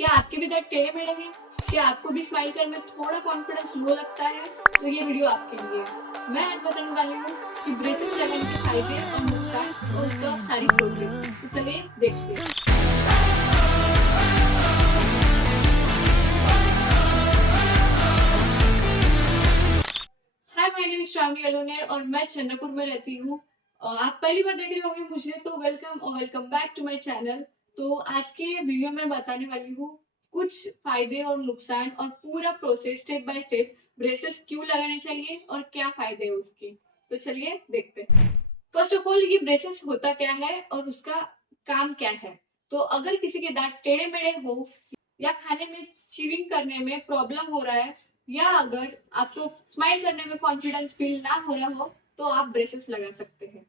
क्या आपके भी दांत टेढ़े मेढ़े हैं? क्या आपको भी स्माइल करने में थोड़ा कॉन्फिडेंस लो लगता है? तो ये वीडियो आपके लिए है। मैं आज बताने वाली हूँ कि ब्रेसेस लगाने के फायदे और नुकसान और उसका सारी प्रोसेस। तो चलिए देखते हैं। हाय, माय नेम इज श्रावणी अलोनेर और मैं चंद्रपुर में रहती हूँ। आप पहली बार देख रहे होंगे मुझे, तो वेलकम और welcome back to my channel. तो आज के वीडियो में बताने वाली हूँ कुछ फायदे और नुकसान और पूरा process step by step, braces क्यों लगाने चाहिए और क्या फायदे है उसके। तो चलिए देखते हैं। फर्स्ट ऑफ ऑल, ये ब्रेसेस होता क्या है और उसका काम क्या है। तो अगर किसी के दांत टेढ़े मेढ़े हो या खाने में च्यूइंग करने में प्रॉब्लम हो रहा है, या अगर आपको स्माइल करने में कॉन्फिडेंस फील ना हो रहा हो, तो आप ब्रेसेस लगा सकते हैं।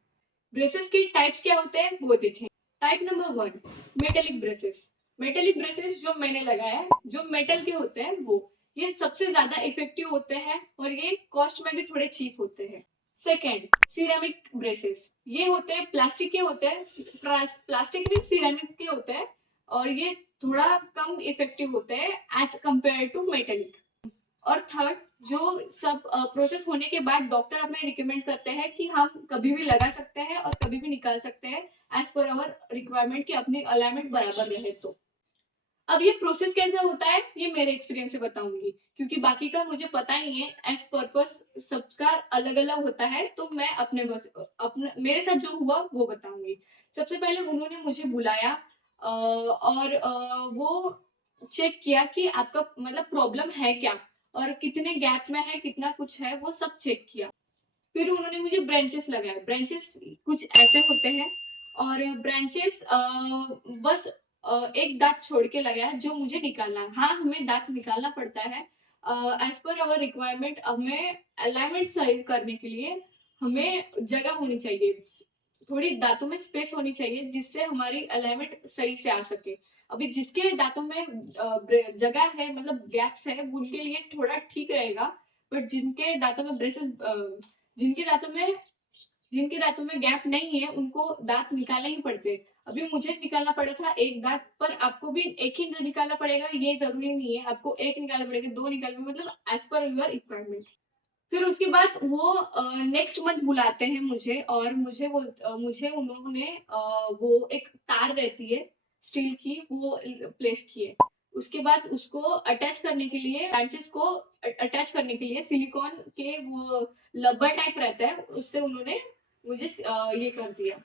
ब्रेसेस के टाइप्स क्या होते हैं वो देखें। Type number 1, metallic braces. Metallic braces जो मैंने लगाया है, जो मेटल के होते हैं वो, ये सबसे ज्यादा इफेक्टिव होते हैं और ये कॉस्ट में भी थोड़े चीप होते हैं। Second, ceramic braces. ये होते हैं प्लास्टिक के होते हैं, प्लास्टिक भी सिरेमिक के होते हैं और ये थोड़ा कम इफेक्टिव होते हैं एज कम्पेयर टू मेटेलिक। और थर्ड, जो सब प्रोसेस होने के बाद डॉक्टर हमें रिकमेंड करते हैं कि हम कभी भी लगा सकते हैं और कभी भी निकाल सकते हैं एज पर आवर रिक्वायरमेंट, की अपनी अलाइनमेंट बराबर रहे। तो अब ये प्रोसेस कैसे होता है ये मेरे एक्सपीरियंस से बताऊंगी, क्योंकि बाकी का मुझे पता नहीं है। एज पर्पस सबका अलग अलग होता है, तो मैं अपने मेरे साथ जो हुआ वो बताऊंगी। सबसे पहले उन्होंने मुझे बुलाया और वो चेक किया कि आपका मतलब प्रॉब्लम है क्या और कितने गैप में है, कितना कुछ है, वो सब चेक किया। फिर उन्होंने मुझे ब्रांचेस लगाए। ब्रांचेस कुछ ऐसे होते हैं और ब्रांचेस बस एक दांत छोड़ के लगाया जो मुझे निकालना है। हाँ, हमें दांत निकालना पड़ता है एज पर अवर रिक्वायरमेंट। हमें अलाइनमेंट सही करने के लिए हमें जगह होनी चाहिए, थोड़ी दांतों में स्पेस होनी चाहिए जिससे हमारी अलाइनमेंट सही से आ सके। अभी जिसके दांतों में जगह है, मतलब गैप्स है, उनके लिए थोड़ा ठीक रहेगा। बट जिनके दांतों में ब्रेसेस जिनके दांतों में जिनके दांतों में गैप नहीं है, उनको दांत निकालने ही पड़ते। अभी मुझे निकालना पड़ा था एक दांत, पर आपको भी एक ही निकालना पड़ेगा ये जरूरी नहीं है। आपको एक निकालना पड़ेगा, दो निकालना, मतलब एज पर योर रिक्वायरमेंट। फिर उसके बाद वो नेक्स्ट मंथ बुलाते हैं मुझे और मुझे उन्होंने वो एक तार रहती है स्टील की, वो प्लेस की है। उसके बाद उसको अटैच करने के लिए, ब्रांचेस को अटैच करने के लिए सिलिकॉन के वो लबर टाइप रहता है, उससे उन्होंने मुझे ये कर दिया,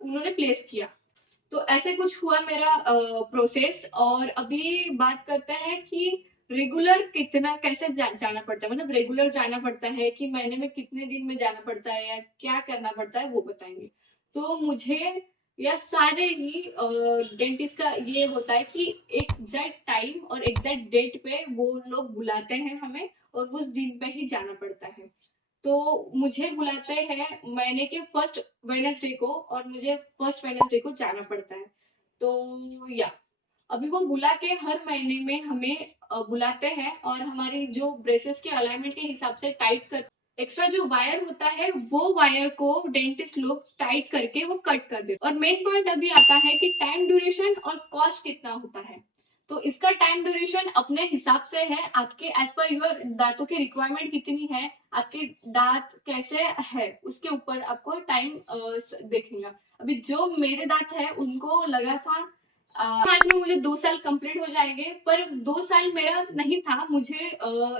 उन्होंने प्लेस किया। तो ऐसे कुछ हुआ मेरा प्रोसेस। और अभी बात करते हैं कि रेगुलर कितना कैसे जाना पड़ता है, मतलब रेगुलर जाना पड़ता है कि महीने में कितने दिन में जाना पड़ता है या क्या करना पड़ता है वो बताएंगे। तो मुझे या सारे ही डेंटिस्ट का ये होता है कि एक एग्जैक्ट टाइम और एग्जैक्ट डेट पे वो लोग बुलाते हैं हमें और उस दिन पे ही जाना पड़ता है। तो मुझे बुलाते हैं महीने के फर्स्ट वेडनेसडे को और मुझे फर्स्ट वेडनेसडे को जाना पड़ता है। तो या अभी वो बुला के हर महीने में हमें बुलाते हैं और हमारी जो ब्रेसेस के अलाइनमेंट के हिसाब से टाइट कर, एक्स्ट्रा जो वायर होता है वो वायर को डेंटिस्ट लोग टाइट करके वो कट कर देते। और मेन पॉइंट अभी आता है कि टाइम ड्यूरेशन और कॉस्ट कितना होता है। तो इसका टाइम ड्यूरेशन अपने हिसाब से है, आपके एज पर योर दांतों की रिक्वायरमेंट कितनी है, आपके दांत कैसे है, उसके ऊपर आपको टाइम देखेगा। अभी जो मेरे दांत है उनको लगा था आज में मुझे 2 साल कंप्लीट हो जाएंगे, पर 2 साल मेरा नहीं था, मुझे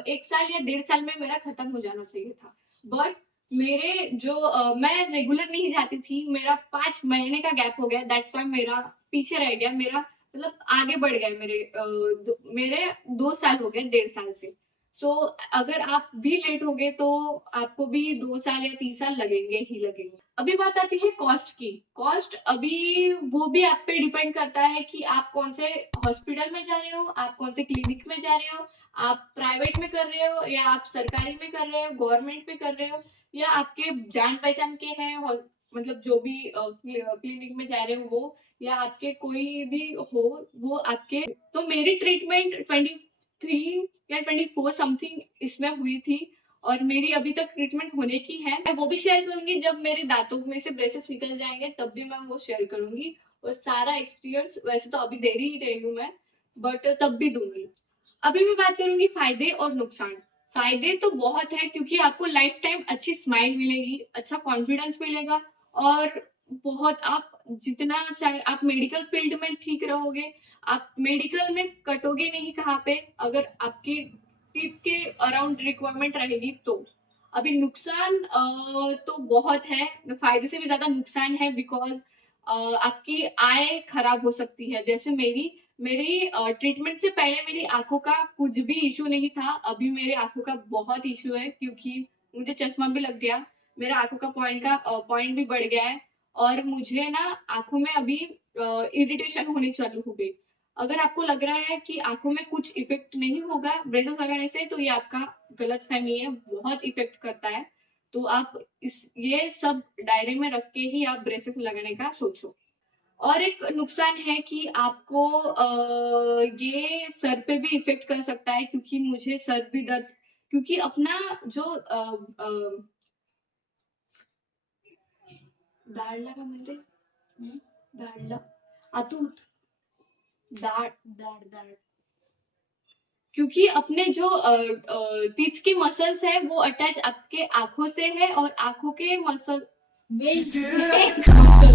1 साल या 1.5 साल में मेरा खत्म हो जाना चाहिए था। बट मेरे जो मैं रेगुलर नहीं जाती थी, मेरा 5 महीने का गैप हो गया, दैट्स वाई मेरा पीछे रह गया, मेरा मतलब आगे बढ़ गए मेरे 2 साल हो गए 1.5 साल से। सो अगर आप भी लेट हो गए तो आपको भी 2 साल या 3 साल लगेंगे ही लगेंगे। अभी बात आती है कॉस्ट की। कॉस्ट अभी वो भी आप पे डिपेंड करता है कि आप कौन से हॉस्पिटल में जा रहे हो, आप कौन से क्लिनिक में जा रहे हो, आप प्राइवेट में कर रहे हो या आप सरकारी में कर रहे हो, गवर्नमेंट में कर रहे हो, या आपके जान पहचान के हैं, मतलब जो भी क्लिनिक में जा रहे हो वो, या आपके कोई भी हो वो आपके। तो मेरी ट्रीटमेंट 23 या 24 समथिंग इसमें हुई थी और मेरी अभी तक ट्रीटमेंट होने की है। मैं वो भी शेयर करूंगी जब मेरे दांतों में से ब्रेसेस निकल जाएंगे, तब भी मैं वो शेयर करूंगी। और सारा एक्सपीरियंस वैसे तो अभी दे ही रही हूँ मैं, बट तब भी दूंगी। अभी मैं बात करूंगी फायदे और नुकसान। फायदे तो बहुत है क्योंकि आपको लाइफ टाइम अच्छी स्माइल मिलेगी, अच्छा कॉन्फिडेंस मिलेगा, और बहुत आप जितना चाहे आप मेडिकल फील्ड में ठीक रहोगे। आप मेडिकल में कटोगे नहीं कहाँ पे, अगर आपकी टीथ के अराउंड रिक्वायरमेंट रहेगी तो। अभी नुकसान तो बहुत है, फायदे से भी ज्यादा नुकसान है, बिकॉज आपकी आय खराब हो सकती है। जैसे मेरी ट्रीटमेंट से पहले मेरी आंखों का कुछ भी इशू नहीं था, अभी मेरे आंखों का बहुत इशू है क्योंकि मुझे चश्मा भी लग गया, मेरा आंखों का पॉइंट भी बढ़ गया है, और मुझे ना आंखों में अभी इरिटेशन होनी चालू हो गई। अगर आपको लग रहा है कि आंखों में कुछ इफेक्ट नहीं होगा ब्रेसेस लगाने से, तो ये आपका गलत फहमी है, बहुत इफेक्ट करता है। तो आप ये सब दायरे में रख के ही आप ब्रेसेस लगाने का सोचो। और एक नुकसान है कि आपको ये सर पे भी इफेक्ट कर सकता है, क्योंकि मुझे सर भी दर्द, क्योंकि अपना जो दाढला का म्हणते, दाढला आतूत दाढ दाढ दाढ क्योंकि अपने जो टीथ के मसल्स है वो अटैच आपके आंखों से है, और आंखों के मसल वेन्स आपके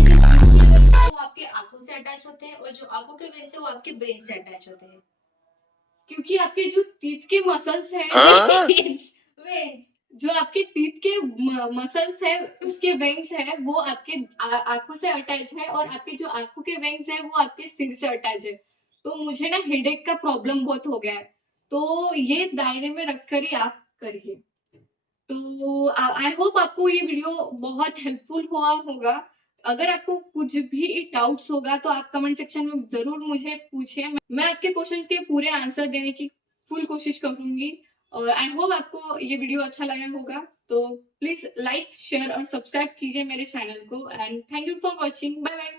जो टीथ के वेन्स है वो आपके आंखों से अटैच होते हैं, और जो आंखों के वेन्स है वो आपके ब्रेन से अटैच होते हैं। क्योंकि आपके जो टीथ के मसल्स है वेन्स वेन्स जो आपके टीथ के मसल्स है उसके वेन्स है वो आपके आंखों से अटैच है, और आपके जो आंखों के वेन्स है वो आपके सिर से अटैच है। तो मुझे ना हेडेक का प्रॉब्लम बहुत हो गया है, तो ये दायरे में रखकर ही आप करिए। तो आई होप आपको ये वीडियो बहुत हेल्पफुल हुआ होगा। अगर आपको कुछ भी डाउट्स होगा तो आप कमेंट सेक्शन में जरूर मुझे पूछिए, मैं आपके क्वेश्चंस के पूरे आंसर देने की फुल कोशिश करूंगी। और आई होप आपको ये वीडियो अच्छा लगा होगा, तो प्लीज लाइक शेयर और सब्सक्राइब कीजिए मेरे चैनल को, and thank you for watching. Bye bye.